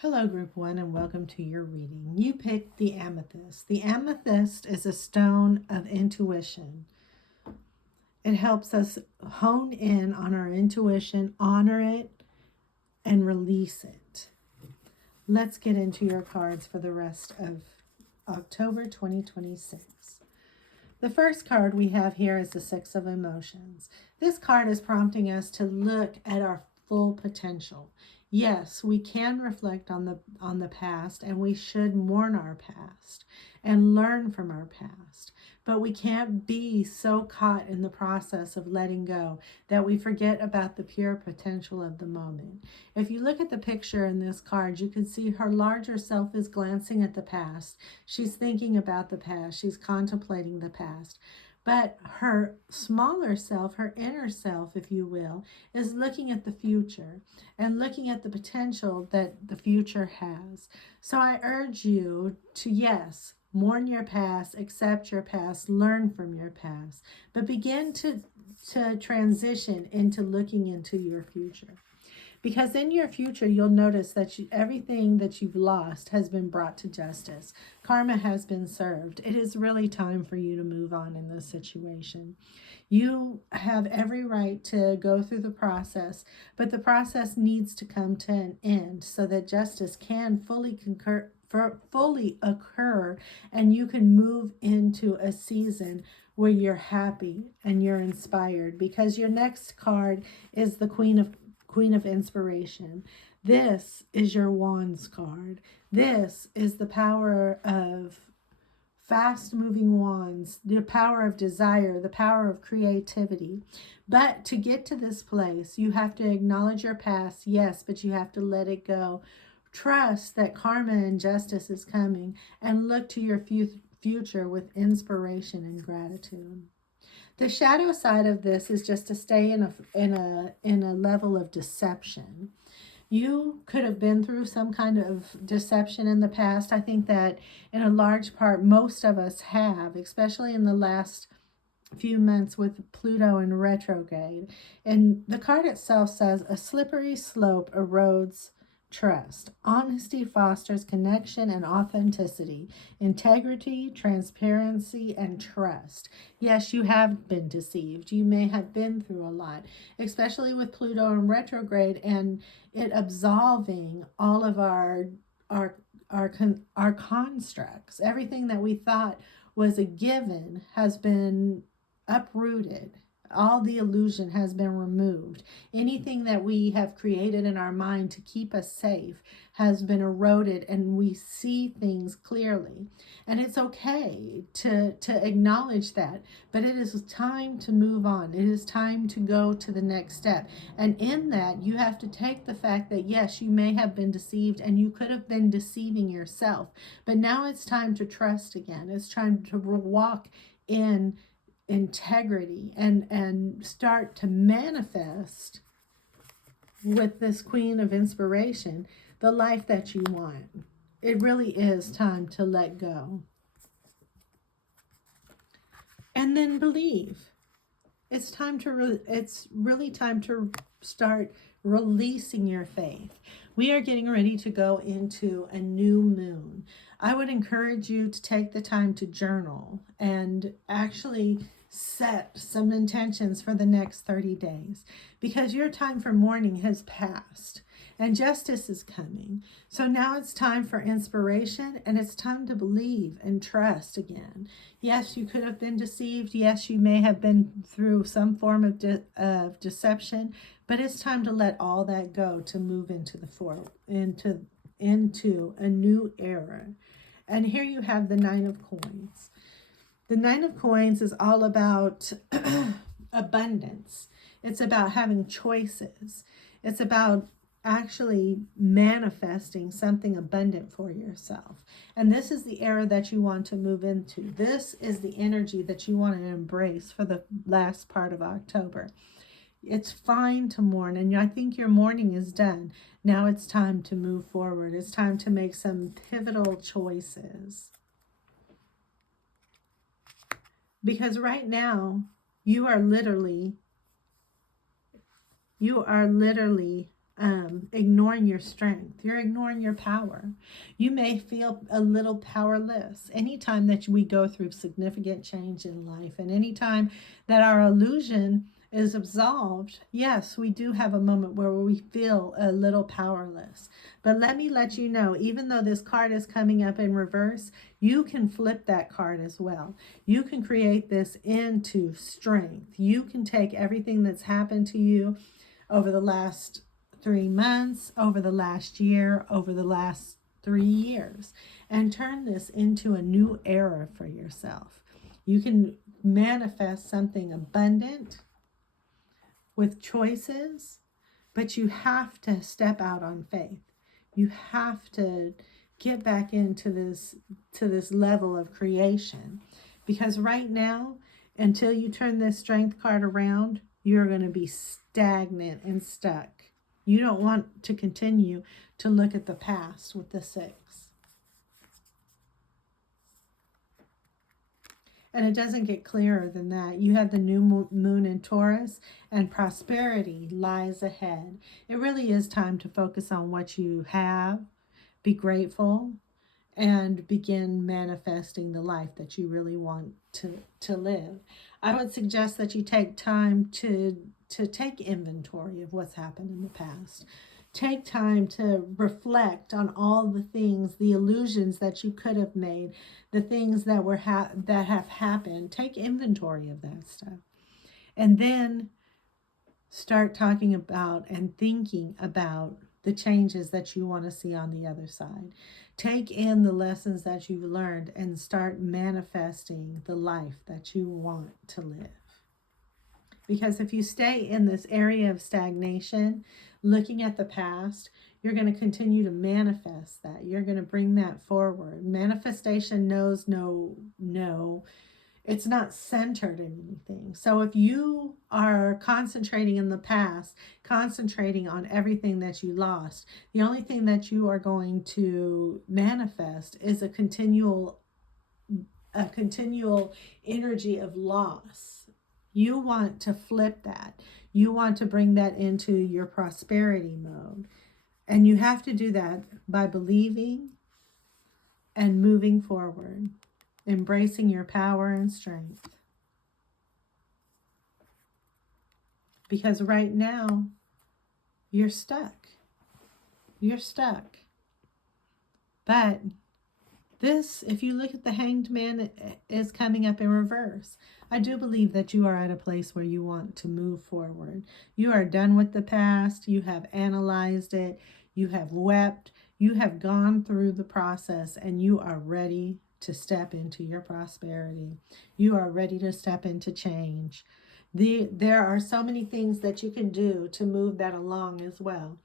Hello, Group 1, and welcome to your reading. You picked the amethyst. The amethyst is a stone of intuition. It helps us hone in on our intuition, honor it, and release it. Let's get into your cards for the rest of October 2026. The first card we have here is the Six of Emotions. This card is prompting us to look at our full potential. Yes, we can reflect on the past, and we should mourn our past and learn from our past. But we can't be so caught in the process of letting go that we forget about the pure potential of the moment. If you look at the picture in this card, you can see her larger self is glancing at the past. She's thinking about the past. She's contemplating the past. But her smaller self, her inner self, if you will, is looking at the future and looking at the potential that the future has. So I urge you to, yes, mourn your past, accept your past, learn from your past, but begin to transition into looking into your future. Because in your future, you'll notice that everything that you've lost has been brought to justice. Karma has been served. It is really time for you to move on in this situation. You have every right to go through the process, but the process needs to come to an end so that justice can fully occur, and you can move into a season where you're happy and you're inspired, because your next card is the Queen of Inspiration. This is your Wands card. This is the power of fast moving wands, the power of desire, the power of creativity. But to get to this place, you have to acknowledge your past, yes, but you have to let it go. Trust that karma and justice is coming, and look to your future with inspiration and gratitude. The shadow side of this is just to stay in a level of deception. You could have been through some kind of deception in the past. I think that in a large part, most of us have, especially in the last few months with Pluto in retrograde. And the card itself says, a slippery slope erodes trust. Honesty fosters connection and authenticity, integrity, transparency, and trust. Yes, you have been deceived. You may have been through a lot, especially with Pluto in retrograde and it absolving all of our constructs. Everything that we thought was a given has been uprooted. All the illusion has been removed. Anything that we have created in our mind to keep us safe has been eroded, and we see things clearly. And it's okay to acknowledge that, but it is time to move on. It is time to go to the next step. And in that, you have to take the fact that, yes, you may have been deceived and you could have been deceiving yourself, but now it's time to trust again. It's time to walk in integrity and start to manifest with this Queen of Inspiration the life that you want. It really is time to let go and then believe. It's really time to start releasing your faith. We are getting ready to go into a new moon. I would encourage you to take the time to journal and actually set some intentions for the next 30 days, because your time for mourning has passed and justice is coming. So now it's time for inspiration, and it's time to believe and trust again. Yes, you could have been deceived. Yes, you may have been through some form of deception, but it's time to let all that go, to move into into a new era. And here you have the Nine of Coins. The Nine of Coins is all about abundance. It's about having choices. It's about actually manifesting something abundant for yourself. And this is the era that you want to move into. This is the energy that you want to embrace for the last part of October. It's fine to mourn, and I think your mourning is done. Now it's time to move forward. It's time to make some pivotal choices. Because right now, you are literally ignoring your strength. You're ignoring your power. You may feel a little powerless anytime that we go through significant change in life, and anytime that our illusion is absolved. Yes, we do have a moment where we feel a little powerless. But let me let you know, even though this card is coming up in reverse, you can flip that card as well. You can create this into strength. You can take everything that's happened to you over the last 3 months, over the last year, over the last 3 years, and turn this into a new era for yourself. You can manifest something abundant with choices, but you have to step out on faith. You have to get back into this level of creation, because right now, until you turn this strength card around, you're going to be stagnant and stuck. You don't want to continue to look at the past with the 6. And it doesn't get clearer than that. You have the new moon in Taurus, and prosperity lies ahead. It really is time to focus on what you have, be grateful, and begin manifesting the life that you really want to live. I would suggest that you take time to take inventory of what's happened in the past. Take time to reflect on all the things, the illusions that you could have made, the things that that have happened. Take inventory of that stuff. And then start talking about and thinking about the changes that you want to see on the other side. Take in the lessons that you've learned and start manifesting the life that you want to live. Because if you stay in this area of stagnation, looking at the past, you're going to continue to manifest that. You're going to bring that forward. Manifestation knows no. It's not centered in anything. So if you are concentrating in the past, concentrating on everything that you lost, the only thing that you are going to manifest is a continual energy of loss. You want to flip that. You want to bring that into your prosperity mode. And you have to do that by believing and moving forward, embracing your power and strength. Because right now, you're stuck. You're stuck. But this, if you look at the Hanged Man, is coming up in reverse. I do believe that you are at a place where you want to move forward. You are done with the past. You have analyzed it. You have wept. You have gone through the process, and you are ready to step into your prosperity. You are ready to step into change. There are so many things that you can do to move that along as well.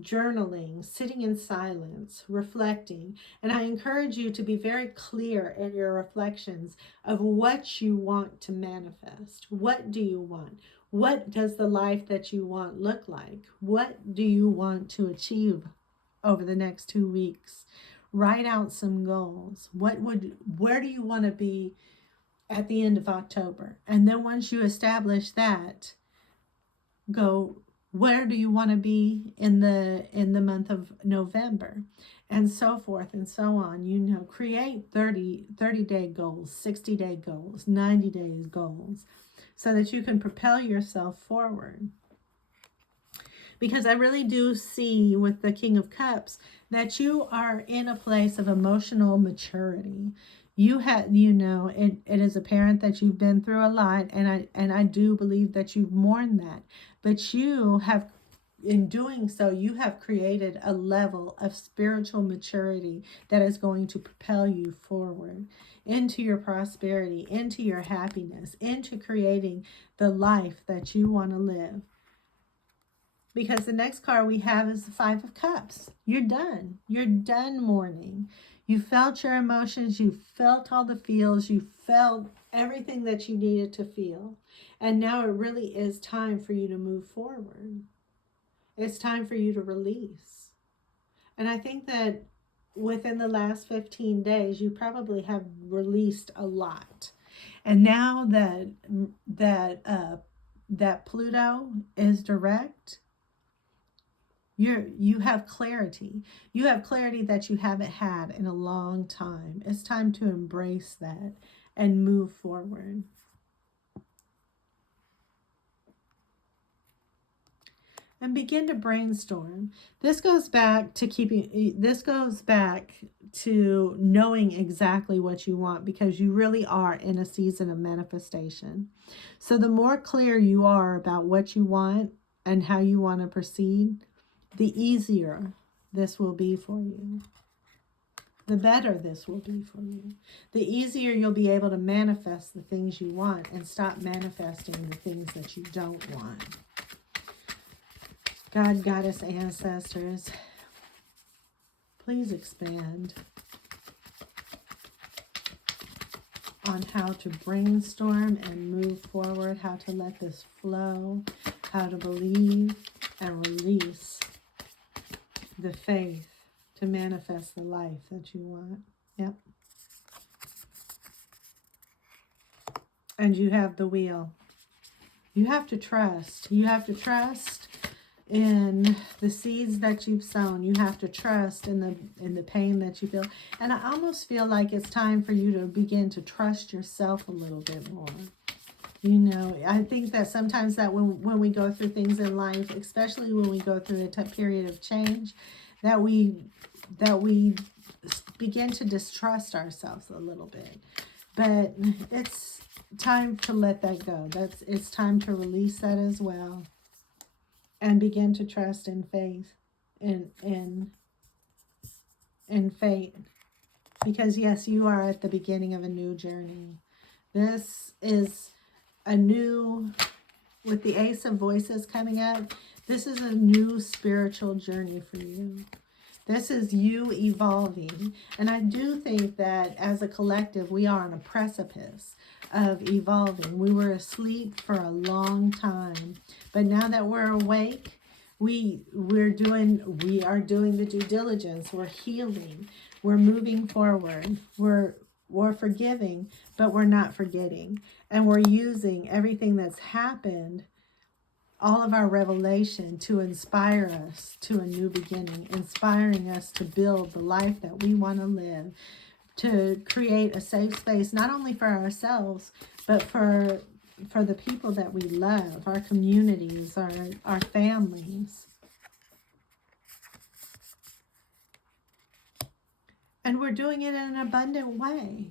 Journaling, sitting in silence, reflecting. And I encourage you to be very clear in your reflections of what you want to manifest. What do you want? What does the life that you want look like? What do you want to achieve over the next 2 weeks? Write out some goals. Where do you want to be at the end of October? And then once you establish that, go, where do you want to be in the month of November? And so forth and so on. Create 30-day goals, 60-day goals, 90-day goals, so that you can propel yourself forward. Because I really do see with the King of Cups that you are in a place of emotional maturity. You have, it is apparent that you've been through a lot, and I do believe that you've mourned that. But you have, in doing so, you have created a level of spiritual maturity that is going to propel you forward into your prosperity, into your happiness, into creating the life that you want to live. Because the next card we have is the Five of Cups. You're done. You're done mourning. You felt your emotions. You felt all the feels. You felt everything that you needed to feel. And now it really is time for you to move forward. It's time for you to release. And I think that within the last 15 days, you probably have released a lot. And now that Pluto is direct, You have clarity. You have clarity that you haven't had in a long time. It's time to embrace that and move forward. And begin to brainstorm. This goes back to knowing exactly what you want, because you really are in a season of manifestation. So the more clear you are about what you want and how you want to proceed, the easier this will be for you. The better this will be for you. The easier you'll be able to manifest the things you want and stop manifesting the things that you don't want. God, Goddess, ancestors, please expand on how to brainstorm and move forward, how to let this flow, how to believe and release the faith to manifest the life that you want. Yep. And you have the wheel. You have to trust. You have to trust in the seeds that you've sown. You have to trust in the pain that you feel. And I almost feel like it's time for you to begin to trust yourself a little bit more. You know, I think that sometimes that when we go through things in life, especially when we go through a period of change, that we begin to distrust ourselves a little bit. But it's time to let that go. It's time to release that as well. And begin to trust in faith, in fate. Because yes, you are at the beginning of a new journey. This is a new, with the Ace of Voices coming up, this is a new spiritual journey for you. This is you evolving. And I do think that as a collective, we are on a precipice of evolving. We were asleep for a long time, but now that we're awake, we are doing the due diligence. We're healing. We're moving forward. We're forgiving, but we're not forgetting. And we're using everything that's happened, all of our revelation, to inspire us to a new beginning, inspiring us to build the life that we want to live, to create a safe space, not only for ourselves, but for the people that we love, our communities, our families. And we're doing it in an abundant way.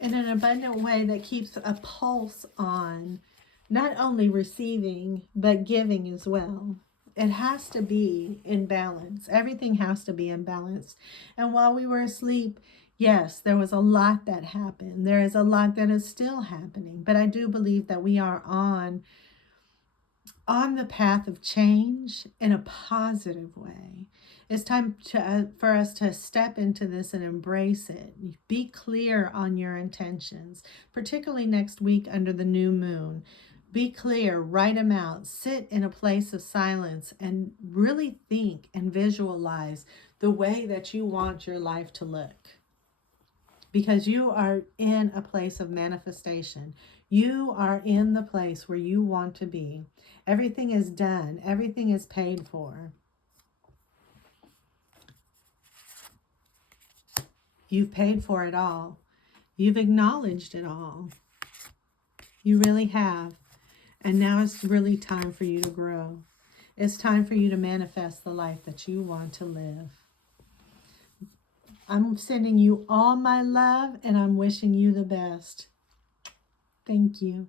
In an abundant way that keeps a pulse on not only receiving, but giving as well. It has to be in balance. Everything has to be in balance. And while we were asleep, yes, there was a lot that happened. There is a lot that is still happening. But I do believe that we are on the path of change in a positive way. It's time for us to step into this and embrace it. Be clear on your intentions, particularly next week under the new moon. Be clear, write them out, sit in a place of silence and really think and visualize the way that you want your life to look. Because you are in a place of manifestation. You are in the place where you want to be. Everything is done. Everything is paid for. You've paid for it all. You've acknowledged it all. You really have. And now it's really time for you to grow. It's time for you to manifest the life that you want to live. I'm sending you all my love, and I'm wishing you the best. Thank you.